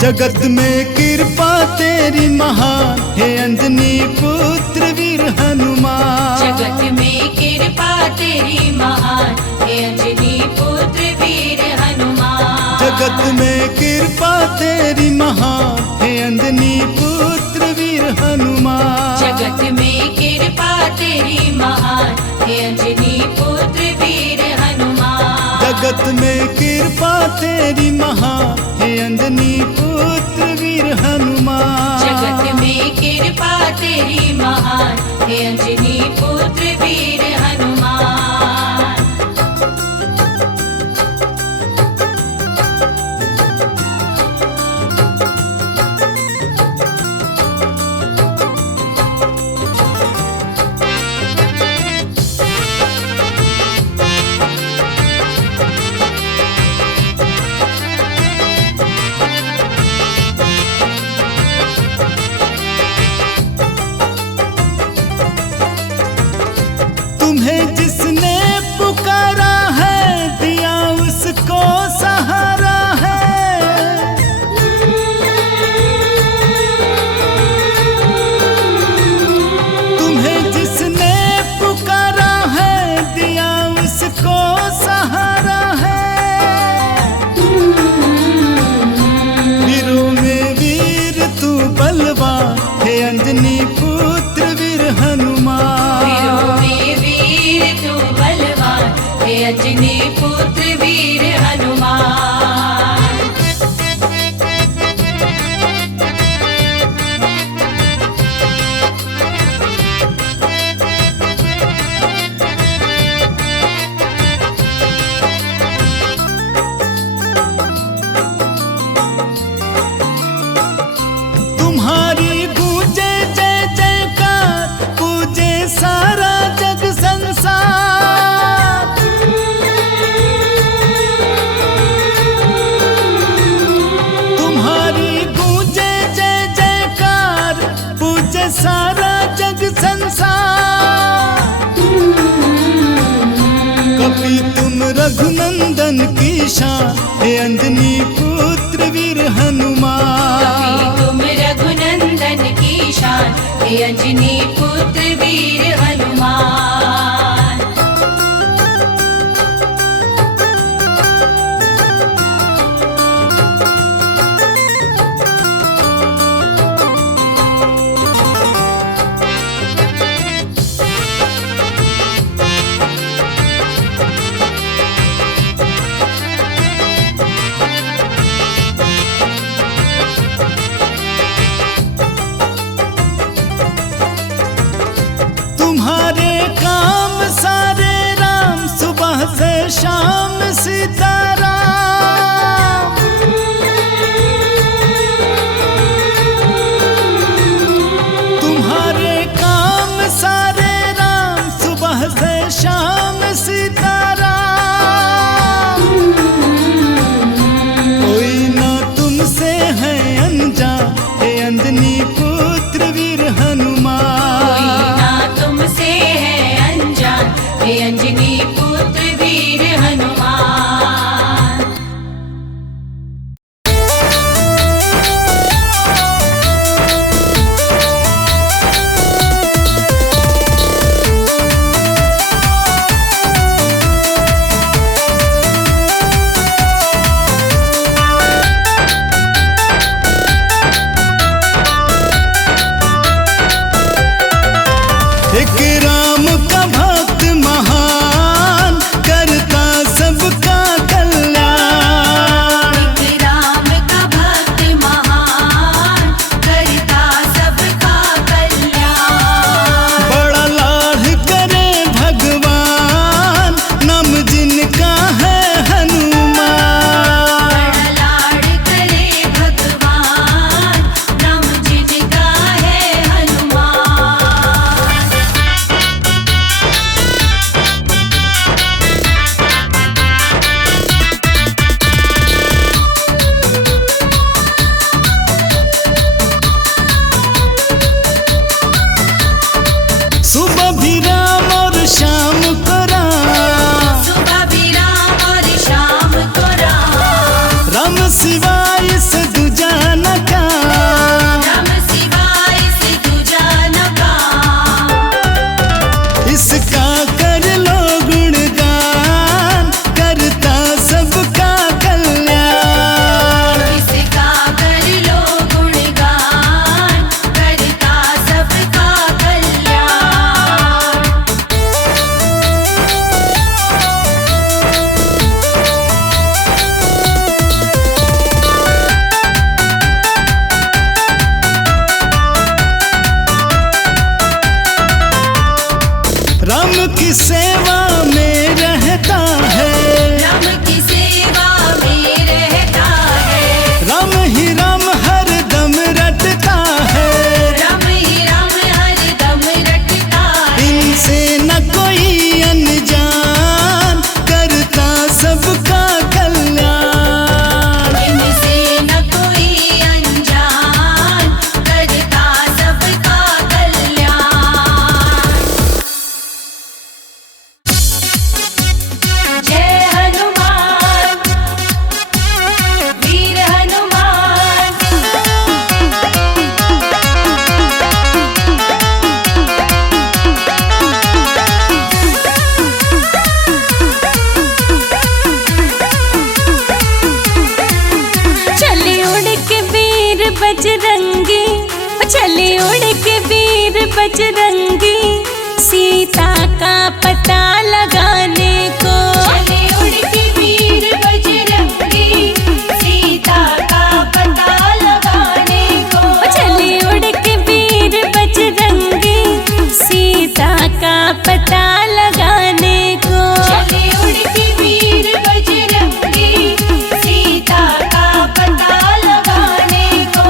जगत में कृपा तेरी महान हे अंजनी पुत्र वीर हनुमान। जगत में कृपा तेरी महान हे अंजनी पुत्र वीर हनुमान। जगत में कृपा तेरी महान हे अंजनी पुत्र वीर हनुमान। जगत में कृपा तेरी महान हे अंजनी पुत्र वीर हनुमान। जगत में कृपा तेरी महान हे अंजनी पुत्र वीर हनुमान। जगत में कृपा तेरी महान हे अंजनी पुत्र वीर हनुमान। तुम्हें जिसने पुकारा है दिया उसको सहारा है। तुम्हें जिसने पुकारा है दिया उसको सहारा है। वीरों में वीर तू बलवान हे अंजनी पुत्र वीर हनुमान। वीरों में वीर तू बलवान हे अंजनी पुत्र वीर हनुमान। तुम्हारी गूंजे जय जयकार पूजे सारा जग संसार। तुम्हारी गूंजे जय जयकार पूजे सारा जग संसार। कपि तुम रघुनंदन की शान हे अंजनी पुत्र वीर हनुमान। कभी तुम रघुनंदन की शान हे अंजनी पुत्र वीर हनुमान। तुम्हारे काम बजरंगी, चले उड़ के वीर बजरंगी, सीता का पता लगाने को। चले उड़ के वीर बजरंगी, सीता का पता लगाने को। चले उड़ के वीर बजरंगी, सीता का पता लगाने को। चले उड़ के वीर बजरंगी, सीता का पता लगाने को।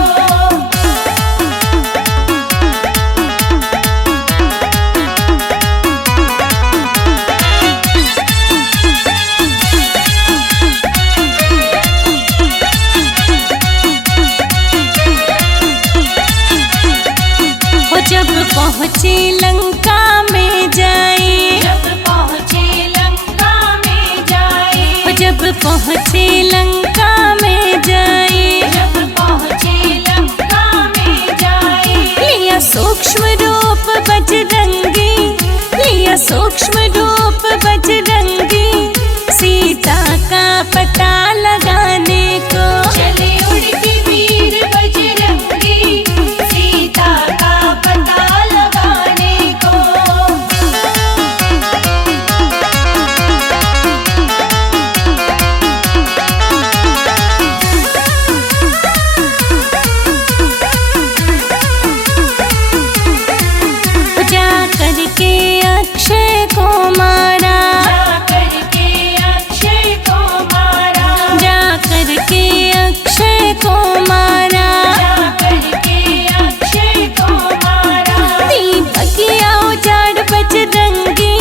जब पहुँचे लंका में जाए, जब पहुँचे लंका में जाए, जब पहुँचे लंका में जाए, जब पहुँचे लंका में जाए, लिया सूक्ष्म रूप बजरंगी, लिया सूक्ष्म रूप बजरंगी, सीता का पता लगाने को। चले उड़ के वीर बजरंगी, सीता का पता लगाने को। जा करके अक्षय को मारा, जा करके अक्षय को मारा, जा करके अक्षय को मारा, जा करके अक्षय को मारा। दीपकिया उजाड़ बजरंगी,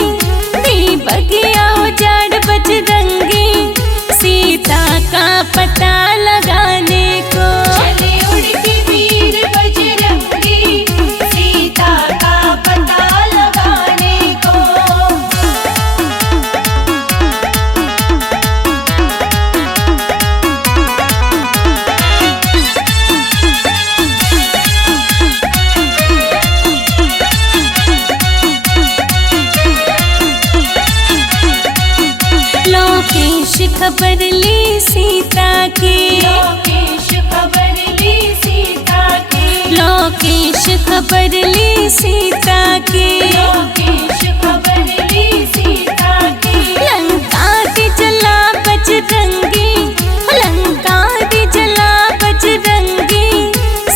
दीपकिया उजाड़ बजरंगी, सीता का पता लगाने को। चले उड़ के वीर बजरंगी, सीता का पता लगाने को। लोकेश खबर ली सीता की, लोकेश खबर ली सीता की, लोकेश खबर ली सीता की, लोकेश खबर ली सीता की। लंका दी जला बजरंगी, लंका दी जला बजरंगी,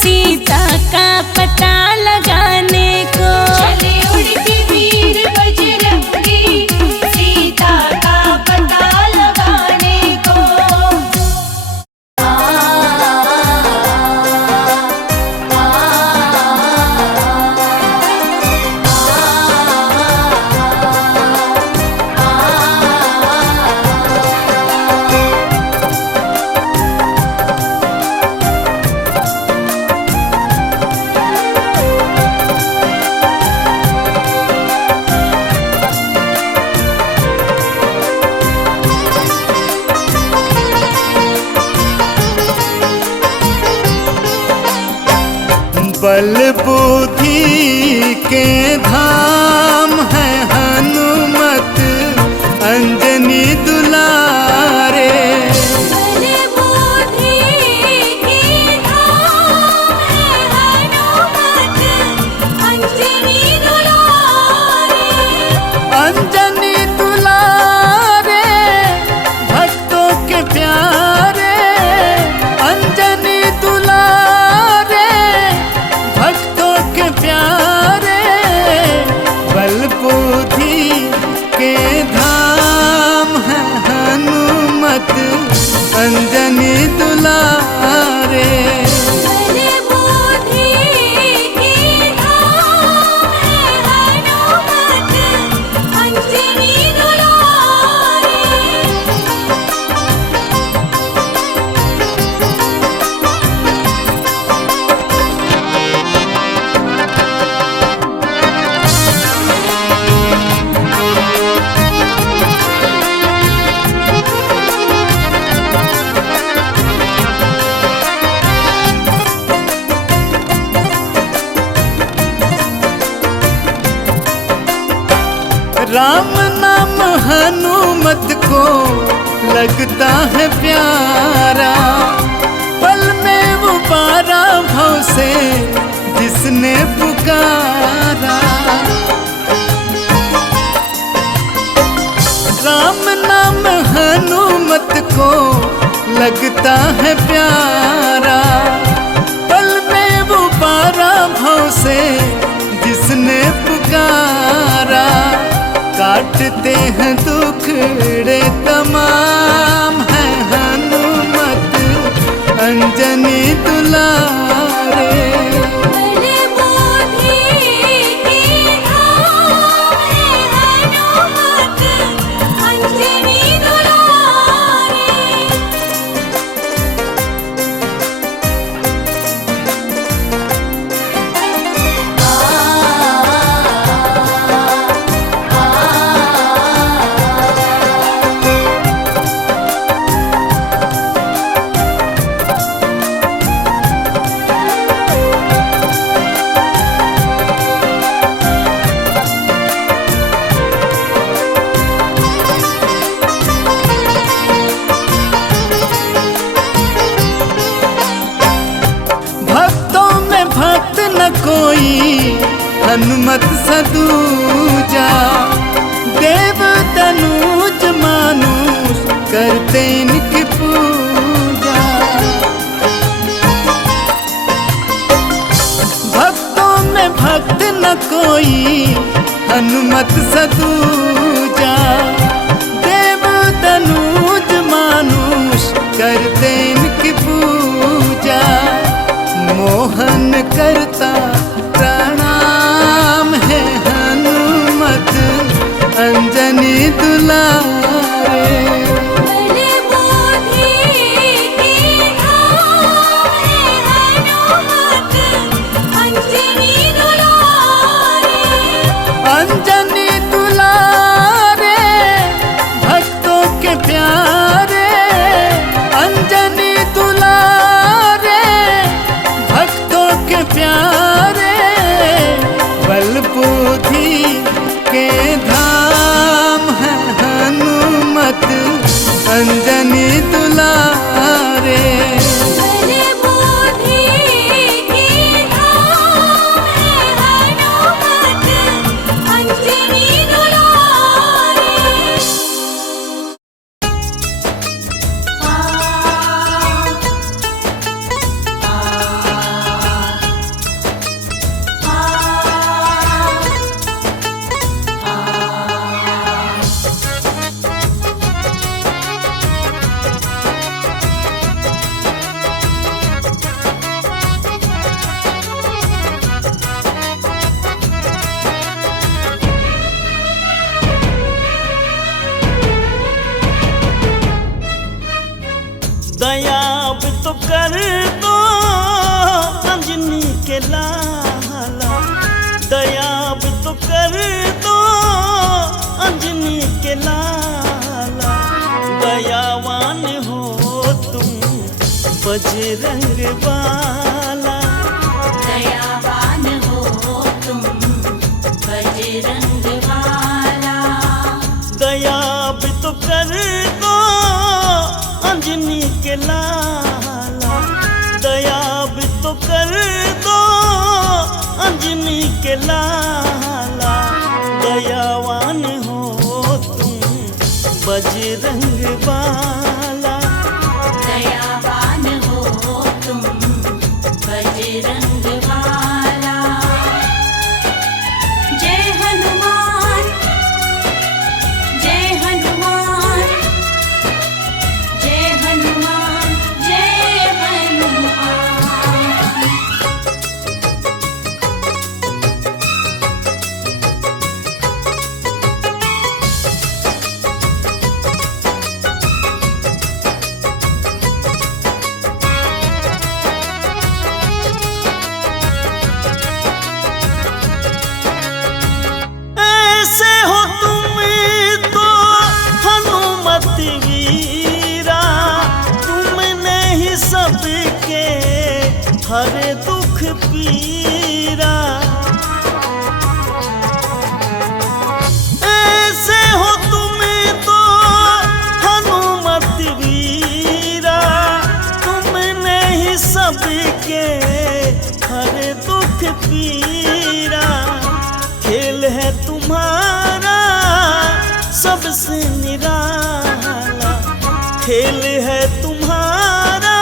सीता का पता लगाने को। चले उड़ के वीर बजरंगी, सीता का पता लगाने को। बल बुद्धि के धाम है हनुमत अंजनी दुलारे। बल बुद्धि के धाम है हनुमत अंजनी दुलारे। अंजनी दुलारे भक्तों के प्यारे, अंजनी दुलारे भक्तों के प्यारे। बल बुद्धि के धाम है हनुमत अंजनी दुलारे। बल बुद्धि के धाम है हनुमत अंजनी दुलारे। राम नाम हनुमत को लगता है प्यारा, पल में वो पारा से जिसने पुकारा। राम नाम हनुमत को लगता है प्यारा, पल में वो पारा भव से जिसने पुकारा। काटते हैं दुखड़े तमाम है हनुमत अंजनी दुलारे। कोई हनुमत सदूजा, देव तनुज मानुष करते इनकी पूजा। भक्तों में भक्त न कोई हनुमत सदूजा, देव तनुज मानुष करते इनकी पूजा। मोहन करता प्रणाम है हनुमत अंजनी दुलारे। अंजनी दुलारे भक्तों के प्यारे, अंजनी दुलारे भक्तों के प्यारे। बल बुद्धि के धाम है हनुमत अंजनी दुलारे। दया भी तो कर दो अंजनी के लाला, दया भी तो कर दो अंजनी के लाला। दयावान हो तुम बजरंग वाला, दयावान हो तुम बजरंग वाला। दया भी तो कर दो अंजनी के लाला, दया भी तो कर दो अंजनी के लाला। दयावान हो तुम बजरंग वाला, दयावान हो तुम बजरंग वाला। जय हनुमान जय हनुमान जय हनुमान जय हनुमान। ऐसे हो तुम तो हनुमत वीरा, तुमने ही सबके हर दुख पीरा। ऐसे हो तुम तो हनुमत वीरा, तुमने ही सबके सारे दुख पीरा, खेल है तुम्हारा सबसे निराला, खेल है तुम्हारा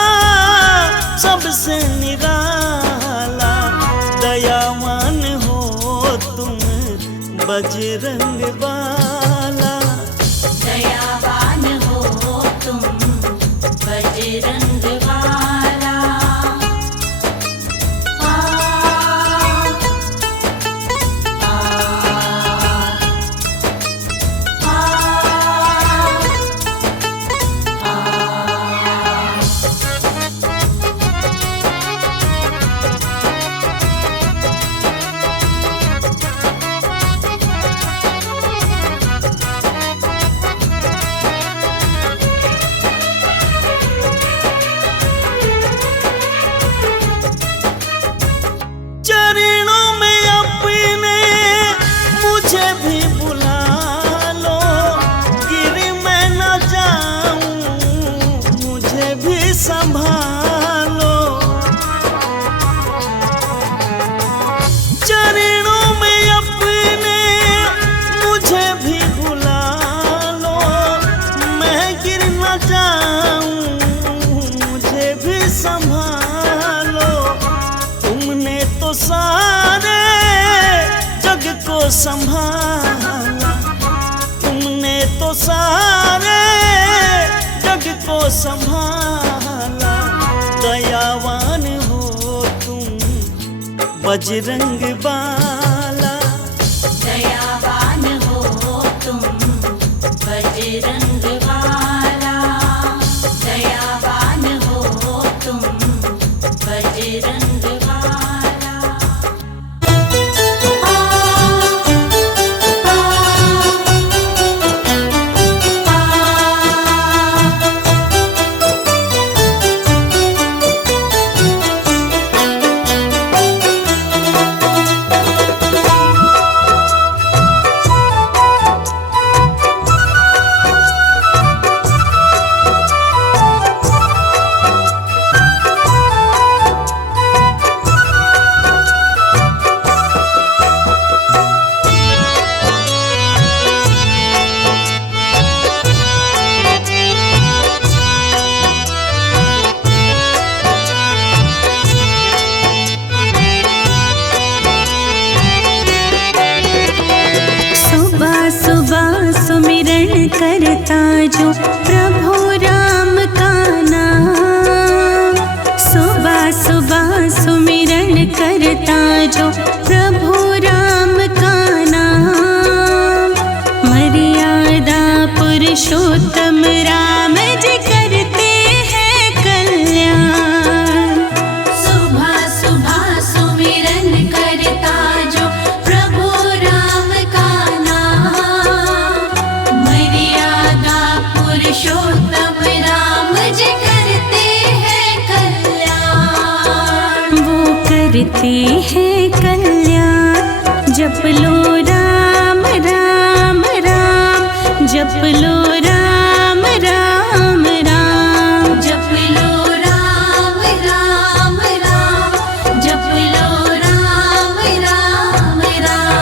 सबसे निराला। दयावान हो तुम बजरंग बाला, दयावान हो तुम बजरंग वाला। चरणों में अपने मुझे भी बुला लो, गिर मैं न जाऊं मुझे भी संभालो। चरणों में अपने मुझे भी बुला लो, मैं गिर न जाऊं मुझे भी संभालो। तुमने तो सारे जग को संभाला, तुमने तो सारे जग को संभाला। दयावान हो तुम बजरंग बाला, दयावान हो तुम बजरंग वाला, दयावान हो तुम बजरंग वाला। करता जो प्रभु राम का नाम, सुबह सुबह सुमिरन करता जो प्रभु राम का नाम। मर्यादा पुरुषोत्तम राम जी करते हैं कल्याण। सुबह सुबह सुमिरन करता जो प्रभु राम का नाम, मर्यादा पुरुषोत्तम राम जी करते हैं कल्याण। वो करते हैं कल्याण। जप लो राम राम राम, जप लो राम राम राम, जप लो राम राम राम, जप लो राम राम राम।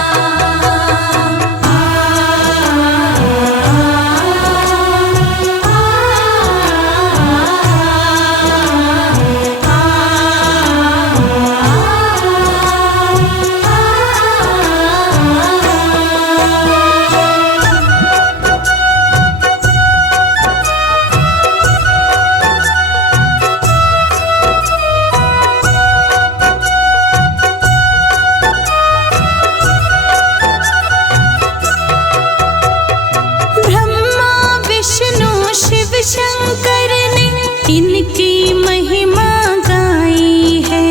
शंकर ने इनकी महिमा गाई है।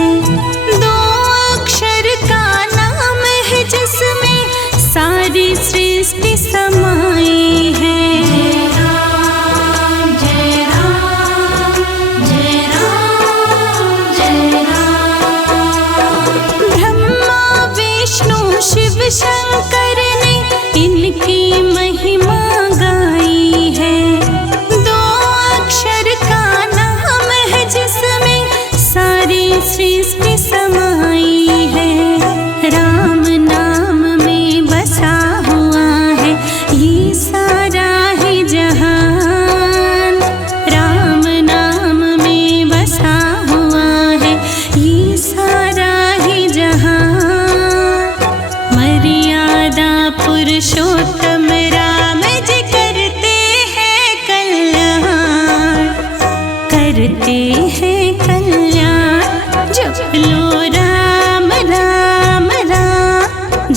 दो अक्षर का नाम है जिसमें सारी सृष्टि समाई है। जय राम जय राम जय राम जय राम। ब्रह्मा विष्णु शिव शंकर ने इनकी महिमा गाई है। जिसमें सारी सृष्टि समाई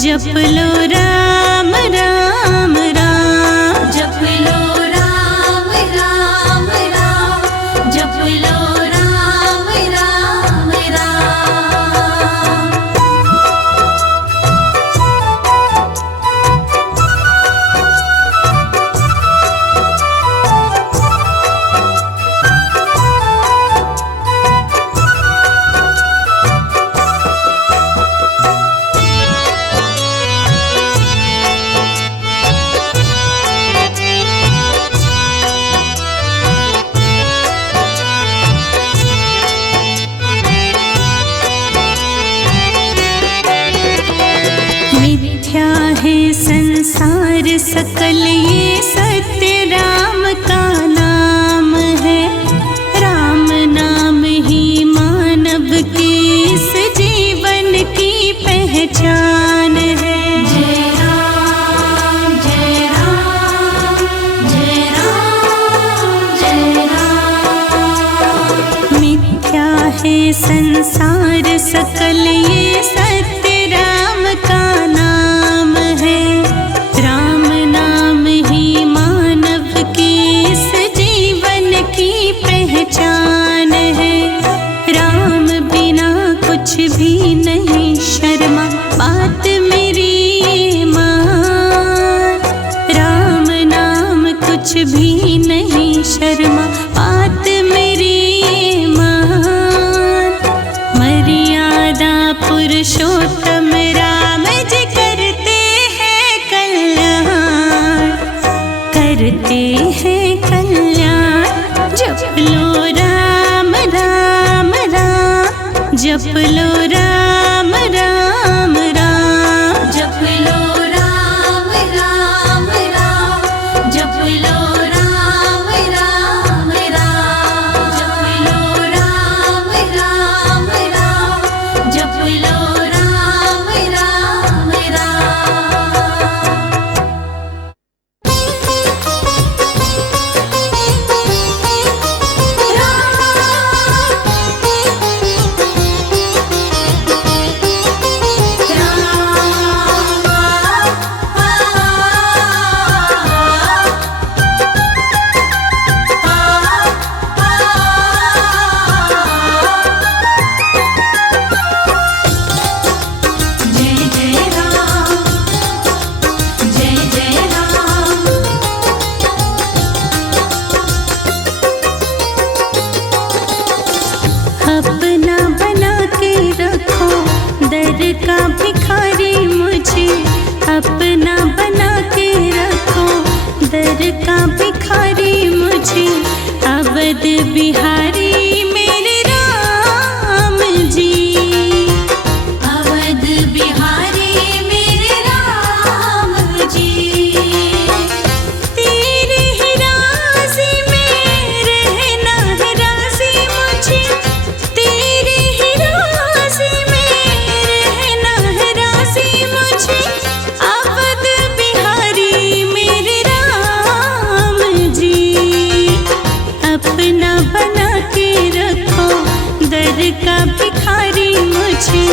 जप लो राम राम राम, जप लो राम राम राम, जप लो राम राम राम। मिथ्या है संसार सकल ये सत्य राम का नाम है, राम नाम ही मानव के इस जीवन की पहचान है। जय राम जय राम जय राम जय राम। मिथ्या है संसार सकल ये सत्य राम का नाम है, राम नाम ही मानव की इस जीवन की पहचान है। राम बिना कुछ भी नहीं शर्मा बात मेरी मान, राम नाम कुछ भी नहीं शर्मा बात मेरी मान। मर्यादा पुरुषोत्तम राम जी करते हैं कल्याण, करते हैं कल्याण। जप लो राम राम राम, जप लो राम राम राम, जप लो राम राम राम, जप लो राम राम राम, जप लो राम राम राम, जप लो राम राम जय जय राम जय जय राम। अपना बना के रखो दर का भिखारी मुझे, अपना बना के रखो दर का भिखारी मुझे। अवध बिहारी मेरे राम जी, अवध बिहारी मेरे राम जी। तेरे ही राज़ी में रहना है राज़ी मुझे, तेरे ही राज़ी में रहना है राज़ी मुझे। अवध बिहारी मेरे राम जी, अपना बना के रखो दर का भिखारी मुझे।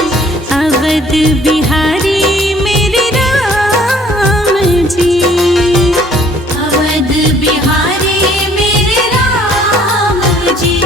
अवध बिहारी मेरे राम जी, अवध बिहारी मेरे राम जी।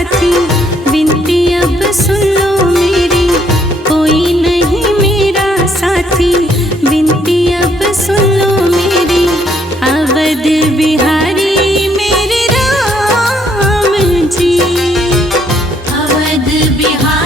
साथी, विनती अब सुन लो मेरी, कोई नहीं मेरा साथी, विनती अब सुन लो मेरी। अवध बिहारी मेरे राम जी, अवध बिहारी